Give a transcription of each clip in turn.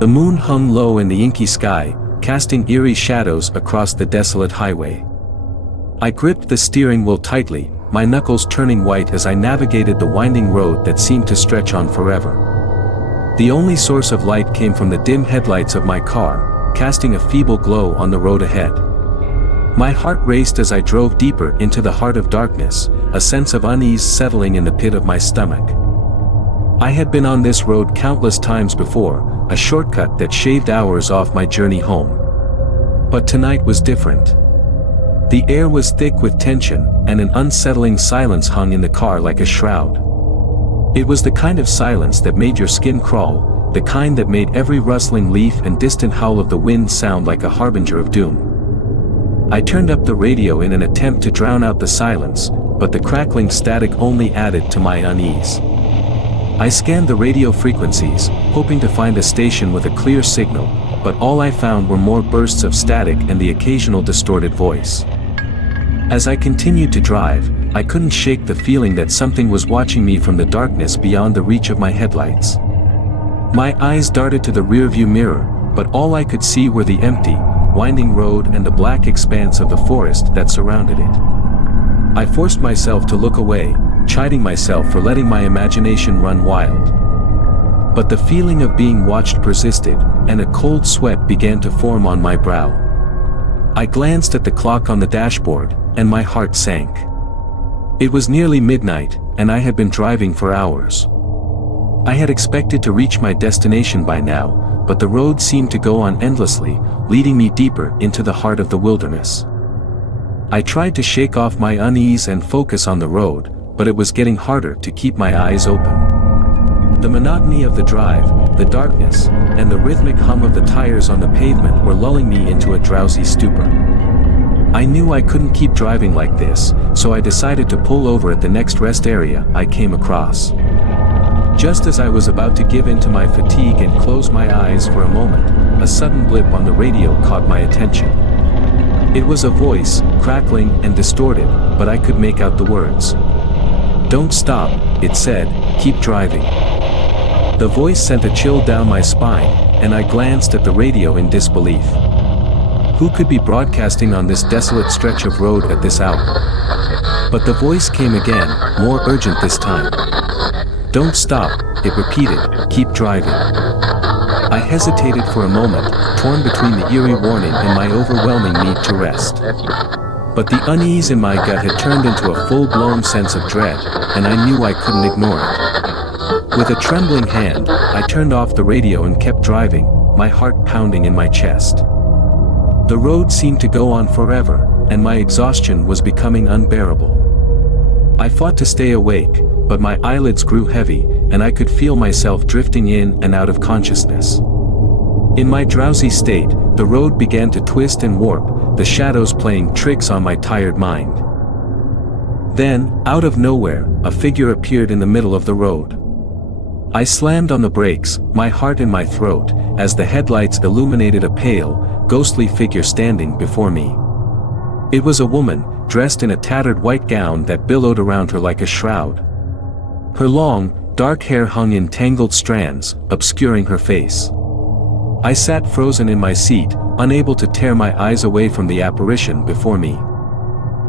The moon hung low in the inky sky, casting eerie shadows across the desolate highway. I gripped the steering wheel tightly, my knuckles turning white as I navigated the winding road that seemed to stretch on forever. The only source of light came from the dim headlights of my car, casting a feeble glow on the road ahead. My heart raced as I drove deeper into the heart of darkness, a sense of unease settling in the pit of my stomach. I had been on this road countless times before, a shortcut that shaved hours off my journey home. But tonight was different. The air was thick with tension, and an unsettling silence hung in the car like a shroud. It was the kind of silence that made your skin crawl, the kind that made every rustling leaf and distant howl of the wind sound like a harbinger of doom. I turned up the radio in an attempt to drown out the silence, but the crackling static only added to my unease. I scanned the radio frequencies, hoping to find a station with a clear signal, but all I found were more bursts of static and the occasional distorted voice. As I continued to drive, I couldn't shake the feeling that something was watching me from the darkness beyond the reach of my headlights. My eyes darted to the rearview mirror, but all I could see were the empty, winding road and the black expanse of the forest that surrounded it. I forced myself to look away, chiding myself for letting my imagination run wild. But the feeling of being watched persisted, and a cold sweat began to form on my brow. I glanced at the clock on the dashboard, and my heart sank. It was nearly midnight, and I had been driving for hours. I had expected to reach my destination by now, but the road seemed to go on endlessly, leading me deeper into the heart of the wilderness. I tried to shake off my unease and focus on the road, but it was getting harder to keep my eyes open. The monotony of the drive, the darkness, and the rhythmic hum of the tires on the pavement were lulling me into a drowsy stupor. I knew I couldn't keep driving like this, so I decided to pull over at the next rest area I came across. Just as I was about to give in to my fatigue and close my eyes for a moment, a sudden blip on the radio caught my attention. It was a voice, crackling and distorted, but I could make out the words. "Don't stop," it said, "keep driving." The voice sent a chill down my spine, and I glanced at the radio in disbelief. Who could be broadcasting on this desolate stretch of road at this hour? But the voice came again, more urgent this time. "Don't stop," it repeated, "keep driving." I hesitated for a moment, torn between the eerie warning and my overwhelming need to rest. But the unease in my gut had turned into a full-blown sense of dread, and I knew I couldn't ignore it. With a trembling hand, I turned off the radio and kept driving, my heart pounding in my chest. The road seemed to go on forever, and my exhaustion was becoming unbearable. I fought to stay awake, but my eyelids grew heavy, and I could feel myself drifting in and out of consciousness. In my drowsy state, the road began to twist and warp, the shadows playing tricks on my tired mind. Then, out of nowhere, a figure appeared in the middle of the road. I slammed on the brakes, my heart in my throat, as the headlights illuminated a pale, ghostly figure standing before me. It was a woman, dressed in a tattered white gown that billowed around her like a shroud. Her long, dark hair hung in tangled strands, obscuring her face. I sat frozen in my seat, unable to tear my eyes away from the apparition before me.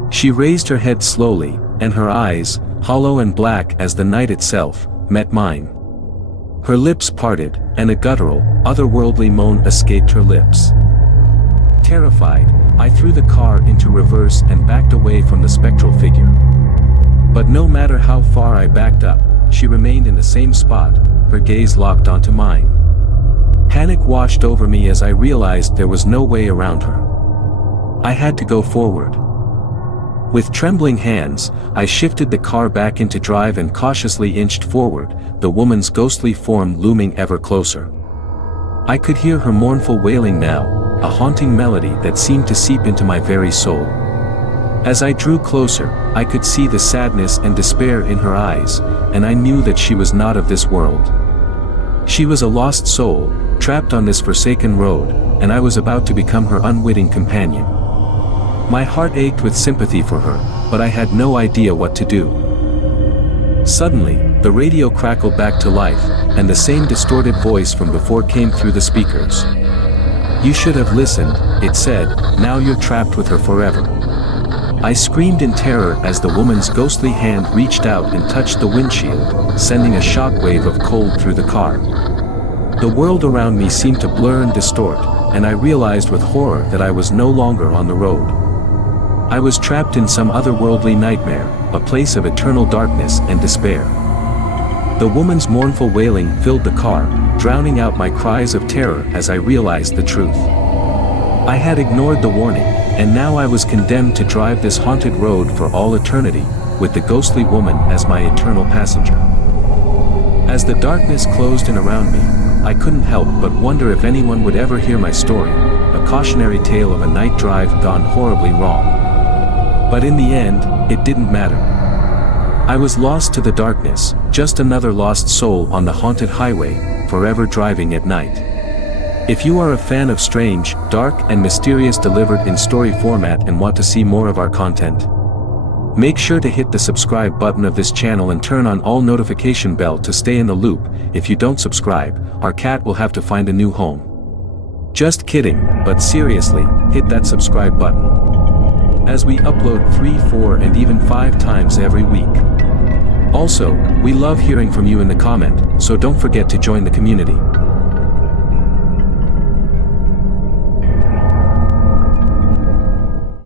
She raised her head slowly, and her eyes, hollow and black as the night itself, met mine. Her lips parted, and a guttural, otherworldly moan escaped her lips. Terrified, I threw the car into reverse and backed away from the spectral figure. But no matter how far I backed up, she remained in the same spot, her gaze locked onto mine. Panic washed over me as I realized there was no way around her. I had to go forward. With trembling hands, I shifted the car back into drive and cautiously inched forward, the woman's ghostly form looming ever closer. I could hear her mournful wailing now, a haunting melody that seemed to seep into my very soul. As I drew closer, I could see the sadness and despair in her eyes, and I knew that she was not of this world. She was a lost soul, trapped on this forsaken road, and I was about to become her unwitting companion. My heart ached with sympathy for her, but I had no idea what to do. Suddenly, The radio crackled back to life, and the same distorted voice from before came through the speakers. "You should have listened," it said, "now you're trapped with her forever." I screamed in terror as the woman's ghostly hand reached out and touched the windshield, sending a shockwave of cold through the car. The world around me seemed to blur and distort, and I realized with horror that I was no longer on the road. I was trapped in some otherworldly nightmare, a place of eternal darkness and despair. The woman's mournful wailing filled the car, drowning out my cries of terror as I realized the truth. I had ignored the warning, and now I was condemned to drive this haunted road for all eternity, with the ghostly woman as my eternal passenger. As the darkness closed in around me, I couldn't help but wonder if anyone would ever hear my story, a cautionary tale of a night drive gone horribly wrong. But in the end, it didn't matter. I was lost to the darkness, just another lost soul on the haunted highway, forever driving at night. If you are a fan of strange, dark, and mysterious delivered in story format and want to see more of our content, make sure to hit the subscribe button of this channel and turn on all notification bell to stay in the loop. If you don't subscribe, our cat will have to find a new home. Just kidding, but seriously, hit that subscribe button, as we upload 3, 4, and even 5 times every week. Also, we love hearing from you in the comment, so don't forget to join the community.